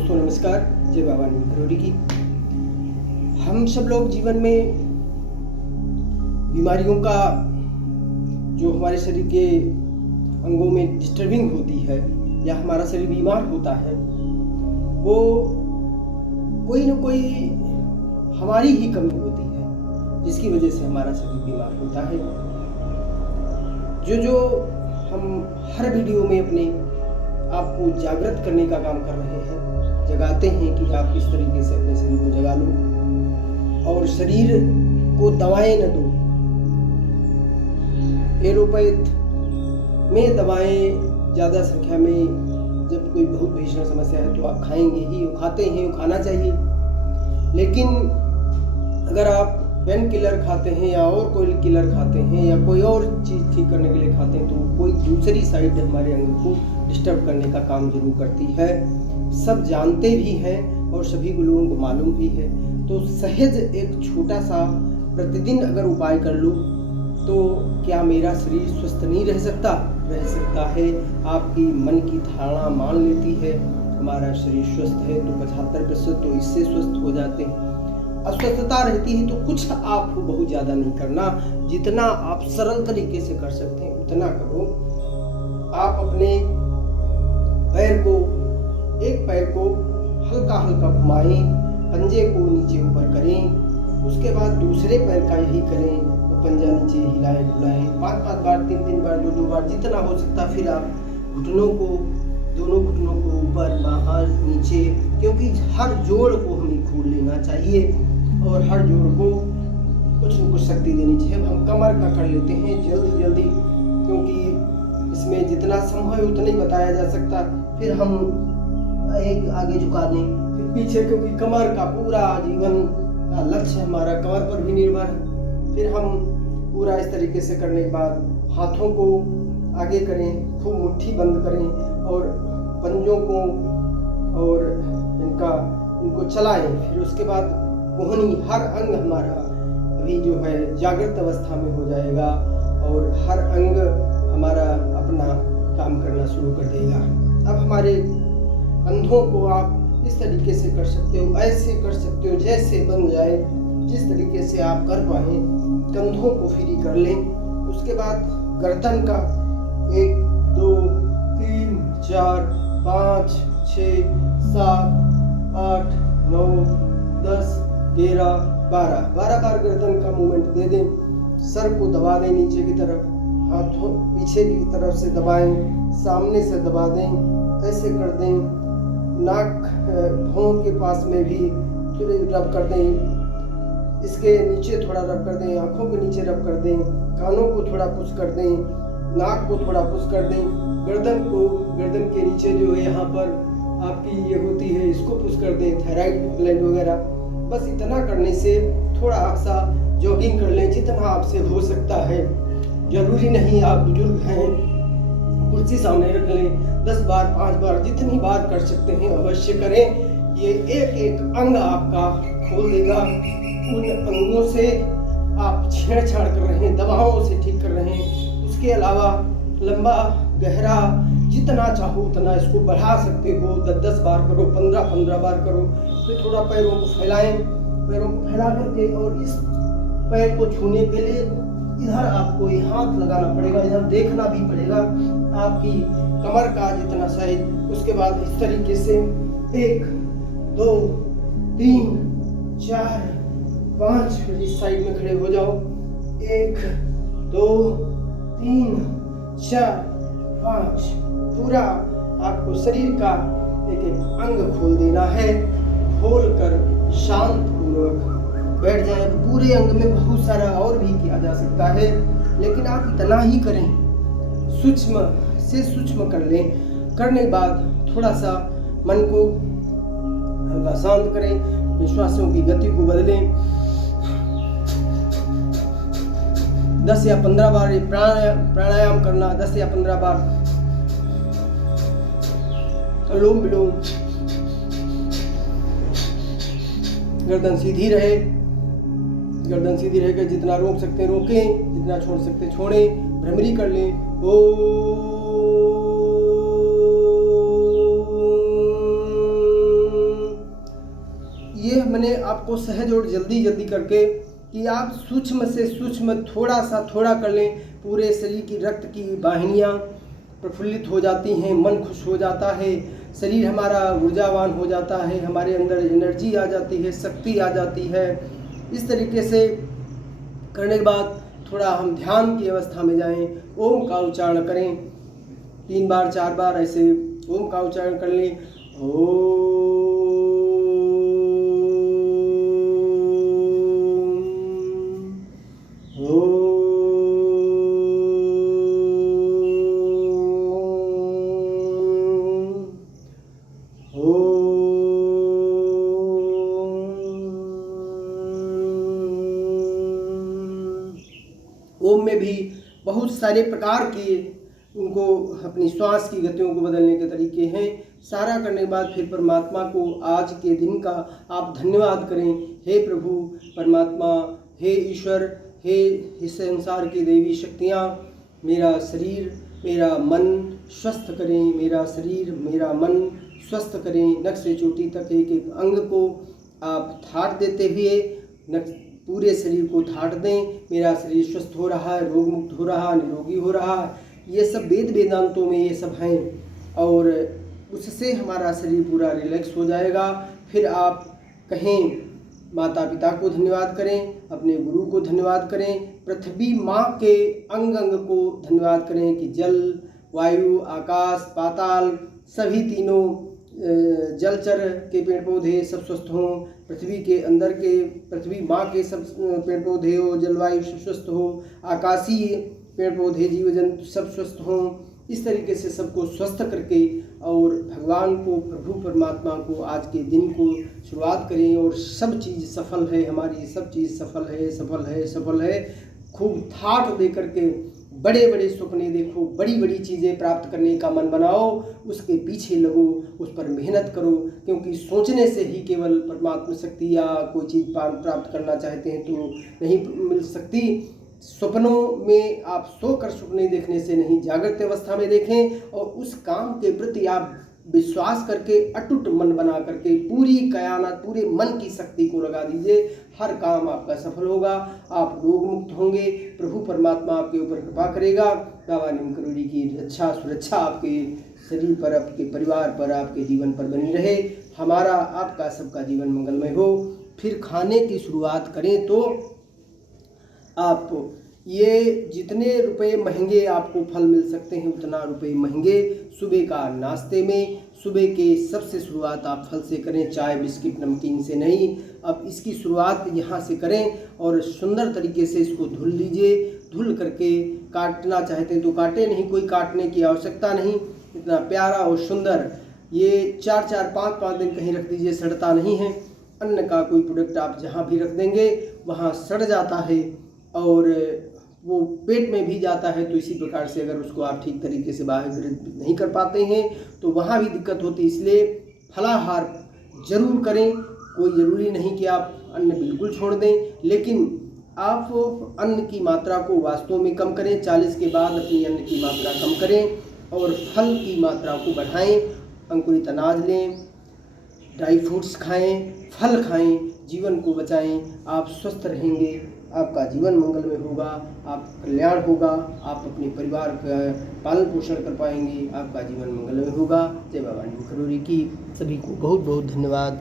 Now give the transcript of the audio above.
दोस्तों नमस्कार। जय बाबा नीम की। हम सब लोग जीवन में बीमारियों का जो हमारे शरीर के अंगों में डिस्टर्बिंग होती है या हमारा शरीर बीमार होता है, वो कोई ना कोई हमारी ही कमी होती है जिसकी वजह से हमारा शरीर बीमार होता है। जो हम हर वीडियो में अपने आपको जागृत करने का काम कर रहे हैं, जगाते हैं कि आप किस तरीके से अपने शरीर को जगा लो और शरीर को दवाएं न दो। एलोपैथ में दवाएं ज़्यादा संख्या में जब कोई बहुत भीषण समस्या है तो आप खाएंगे ही, खाते हैं, खाना चाहिए। लेकिन अगर आप पेन किलर खाते हैं या और कोई किलर खाते हैं या कोई और चीज़ ठीक करने के लिए खाते हैं तो कोई दूसरी साइड हमारे अंग को डिस्टर्ब करने का काम जरूर करती है। सब जानते भी हैं और सभी लोगों को मालूम भी है। तो सहज एक छोटा सा प्रतिदिन अगर उपाय कर लो तो क्या मेरा शरीर स्वस्थ नहीं रह सकता? रह सकता है। आपकी मन की धारणा मान लेती है हमारा शरीर स्वस्थ है तो 75% तो इससे स्वस्थ हो जाते हैं। अस्वस्थता रहती है तो कुछ आपको बहुत ज़्यादा नहीं करना, जितना आप सरल तरीके से कर सकते हैं उतना करो। आप अपने एक पैर को हल्का हल्का घुमाएं, पंजे को नीचे ऊपर करें, उसके बाद दूसरे पैर का यही करें, तो पंजा नीचे हिलाएं डुलाएं 5-5 बार, 3-3 बार, 2-2 बार, जितना हो सकता। फिर आप दोनों घुटनों को ऊपर बाहर नीचे, क्योंकि हर जोड़ को हमें खोल लेना चाहिए और हर जोड़ को कुछ न कुछ शक्ति देनी चाहिए। हम कमर का कर लेते हैं जल्दी, क्योंकि इसमें जितना संभव है उतना ही बताया जा सकता। फिर हम एक आगे झुका दें, फिर पीछे, क्योंकि कमर का पूरा जीवन का लक्ष्य हमारा कमर पर भी निर्भर है। फिर हम पूरा इस तरीके से करने के बाद हाथों को आगे करें, खूब मुट्ठी बंद करें और पंजों को और इनको चलाएं। फिर उसके बाद कोहनी, हर अंग हमारा अभी जो है जागृत अवस्था में हो जाएगा और हर अंग हमारा अपना काम करना शुरू कर देगा। अब हमारे कंधों को आप इस तरीके से कर सकते हो, ऐसे कर सकते हो जैसे बन जाए, जिस तरीके से आप कर पाए। कंधों को फ्री कर लें। उसके बाद गर्दन का 1 2 3 4 5 6 7 8 9 10 11 12 बार गर्दन का मूवमेंट दे दें। सर को दबा दें नीचे की तरफ, हाथों पीछे की तरफ से दबाएं, सामने से दबा दें, ऐसे कर दें। नाक भौं के पास में भी थोड़े रब कर दें, इसके नीचे थोड़ा रब कर दें, आंखों के नीचे रब कर दें, कानों को थोड़ा पुश कर दें, नाक को थोड़ा पुश कर दें, गर्दन के नीचे जो है यहाँ पर आपकी ये होती है इसको पुश कर दें, थायराइड ग्लैंड वगैरह। बस इतना करने से थोड़ा सा जॉगिंग कर लें जितना आपसे हो सकता है। जरूरी नहीं आप बुजुर्ग हैं, कुर्सी सामने रख लें, 10 बार 5 बार जितनी बार कर सकते हैं अवश्य करें। ये एक अंग आपका खोल देगा। उन अंगों से आप छेड़छाड़ कर रहे हैं, दवाओं से ठीक कर रहे हैं। उसके अलावा लंबा गहरा जितना चाहो उतना इसको बढ़ा सकते हो। 10-10 बार करो, 15-15 बार करो। फिर थोड़ा पैरों को फैलाएं, पैरों को फैला करके, और इस पैर को छूने के लिए इधर आपको ये हाथ लगाना पड़ेगा, इधर देखना भी पड़ेगा आपकी कमर का जितना साइज। उसके बाद इस तरीके से 1 2 3 4 5, इस साइड में खड़े हो जाओ। 1 2 3 4 5, पूरा आपको शरीर का एक अंग खोल देना है। खोल कर शांत पूर्वक बैठ जाए। पूरे अंग में बहुत सारा और भी किया जा सकता है, लेकिन आप इतना ही करें, सूक्ष्म से सूक्ष्म कर लें। करने के बाद थोड़ा सा मन को हल्का शांत करें, निश्वासों की गति को बदलें। 10 या 15 बार प्राणायाम करना, 10 या 15 बार अनुलोम विलोम। गर्दन सीधी रहे, गर्दन सीधी रहकर जितना रोक सकते हैं रोकें, जितना छोड़ सकते हैं छोड़ें। भ्रमरी कर लें। ओ आपको सहज और जल्दी जल्दी करके कि आप सूक्ष्म से सूक्ष्म थोड़ा कर लें, पूरे शरीर की रक्त की वाहिनियाँ प्रफुल्लित हो जाती हैं, मन खुश हो जाता है, शरीर हमारा ऊर्जावान हो जाता है, हमारे अंदर एनर्जी आ जाती है, शक्ति आ जाती है। इस तरीके से करने के बाद थोड़ा हम ध्यान की अवस्था में जाएं, ओम का उच्चारण करें 3 बार 4 बार ऐसे ओम का उच्चारण कर लें। ओम में भी बहुत सारे प्रकार के उनको अपनी श्वास की गतियों को बदलने के तरीके हैं। सारा करने के बाद फिर परमात्मा को आज के दिन का आप धन्यवाद करें। हे प्रभु परमात्मा, हे ईश्वर, हे इस संसार की देवी शक्तियाँ, मेरा शरीर मेरा मन स्वस्थ करें, मेरा शरीर मेरा मन स्वस्थ करें। नख से चोटी तक एक एक अंग को आप थाट देते हुए पूरे शरीर को थाट दें। मेरा शरीर स्वस्थ हो रहा है, रोग मुक्त हो रहा है, निरोगी हो रहा है। ये सब वेदांतों में ये सब हैं और उससे हमारा शरीर पूरा रिलैक्स हो जाएगा। फिर आप कहें माता पिता को धन्यवाद करें, अपने गुरु को धन्यवाद करें, पृथ्वी माँ के अंग अंग को धन्यवाद करें कि जल, वायु, आकाश, पाताल सभी तीनों जलचर के पेड़ पौधे सब स्वस्थ हों, पृथ्वी के अंदर के पृथ्वी माँ के सब पेड़ पौधे हो, जलवायु सब स्वस्थ हो, आकाशीय पेड़ पौधे जीव जंतु सब स्वस्थ हों। इस तरीके से सबको स्वस्थ करके और भगवान को, प्रभु परमात्मा को आज के दिन को शुरुआत करें और सब चीज़ सफल है, हमारी सब चीज़ सफल है, सफल है, सफल है। खूब ठाठ दे करके बड़े बड़े सपने देखो, बड़ी बड़ी चीज़ें प्राप्त करने का मन बनाओ, उसके पीछे लगो, उस पर मेहनत करो, क्योंकि सोचने से ही केवल परमात्मा शक्ति या कोई चीज़ प्राप्त करना चाहते हैं तो नहीं मिल सकती। सपनों में आप सोकर सपने देखने से नहीं, जागृत अवस्था में देखें और उस काम के प्रति आप विश्वास करके अटूट मन बना करके पूरी कायनात, पूरे मन की शक्ति को लगा दीजिए। हर काम आपका सफल होगा, आप रोग मुक्त होंगे, प्रभु परमात्मा आपके ऊपर कृपा करेगा। बाबा नीम करोड़ी की रक्षा सुरक्षा आपके शरीर पर, आपके परिवार पर, आपके जीवन पर बनी रहे। हमारा आपका सबका जीवन मंगलमय हो। फिर खाने की शुरुआत करें तो आप ये जितने रुपए महंगे आपको फल मिल सकते हैं उतना रुपए महंगे सुबह का नाश्ते में, सुबह के सबसे शुरुआत आप फल से करें, चाय बिस्किट नमकीन से नहीं। अब इसकी शुरुआत यहाँ से करें और सुंदर तरीके से इसको धुल लीजिए। धुल करके काटना चाहते हैं तो काटे, नहीं कोई काटने की आवश्यकता नहीं। इतना प्यारा और सुंदर ये 4-4, 5-5 दिन कहीं रख दीजिए, सड़ता नहीं है। अन्न का कोई प्रोडक्ट आप जहाँ भी रख देंगे वहाँ सड़ जाता है और वो पेट में भी जाता है। तो इसी प्रकार से अगर उसको आप ठीक तरीके से बाहर नहीं कर पाते हैं तो वहाँ भी दिक्कत होती है। इसलिए फलाहार जरूर करें। कोई ज़रूरी नहीं कि आप अन्न बिल्कुल छोड़ दें, लेकिन आप अन्न की मात्रा को वास्तव में कम करें। 40 के बाद अपनी अन्न की मात्रा कम करें और फल की मात्रा को बढ़ाएं। अंकुरित अनाज लें, ड्राई फ्रूट्स खाएं, फल खाएं, जीवन को बचाएं। आप स्वस्थ रहेंगे, आपका जीवन मंगलमय होगा, आप कल्याण होगा, आप अपने परिवार का पालन पोषण कर पाएंगे, आपका जीवन मंगलमय होगा। जय बाबा नीम करोड़ी की। सभी को बहुत बहुत धन्यवाद।